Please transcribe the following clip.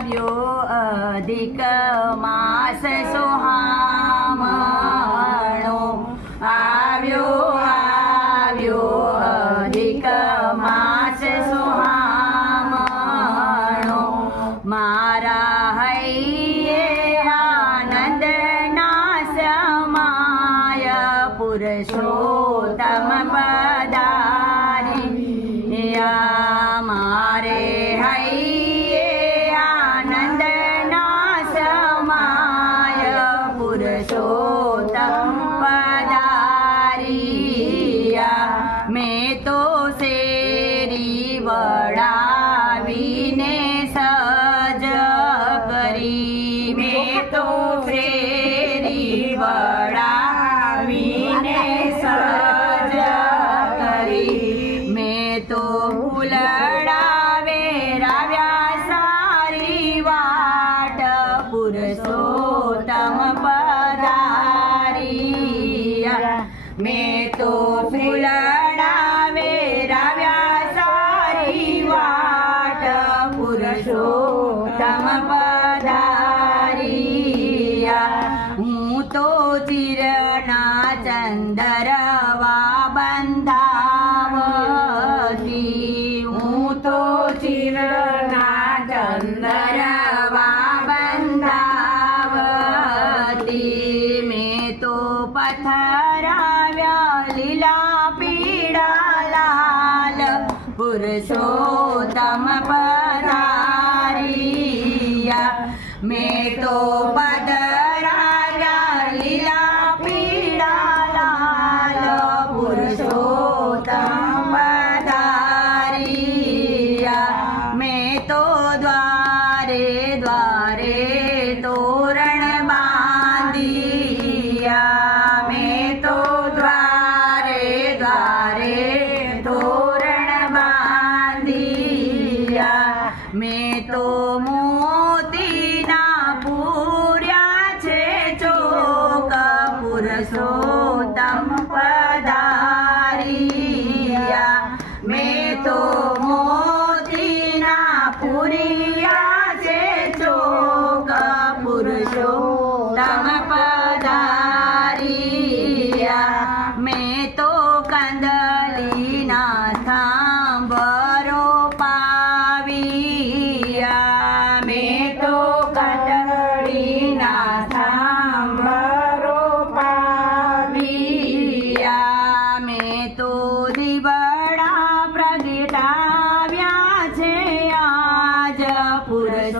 આવ્યો અધિક માસ સુહામણો આવ્યો અધિક માસ સુહામણો મારા હૈયે આનંદના સમાય પુરુષોત્તમ પધાર્યા મારે હૈયે આનંદના સમાય પુરુષોત્તમ પધાર્યા મેં તો શેરી વડાવીને સજ કરી મેં તો શેરી વડાવીને સજ કરી મેં તો ફૂલડા વેરાવ્યા સારી વાટ પુરુષોત્તમ પધાર્યા મેં તો ફૂલડા વેરાવ્યા સારી વાટ પુરુષોત્તમ પધાર્યા હું તો ચિરના ચંદરવા બંધાવતી હું તો ચિરના ચંદરવા બંધાવતી મેં તો પથરાવ્યા લીલા પીળા લાલ પુરુષોત્તમ પધાર્યા મેં તો પધરાવ્યા લીલા પીળા લાલ પુરુષોત્તમ પધાર્યા મેં તો દ્વારે દ્વારે તોરણ બાંધિયા મેં તો દ્વારે દ્વારે તોરણ બાંધિયા મેં તો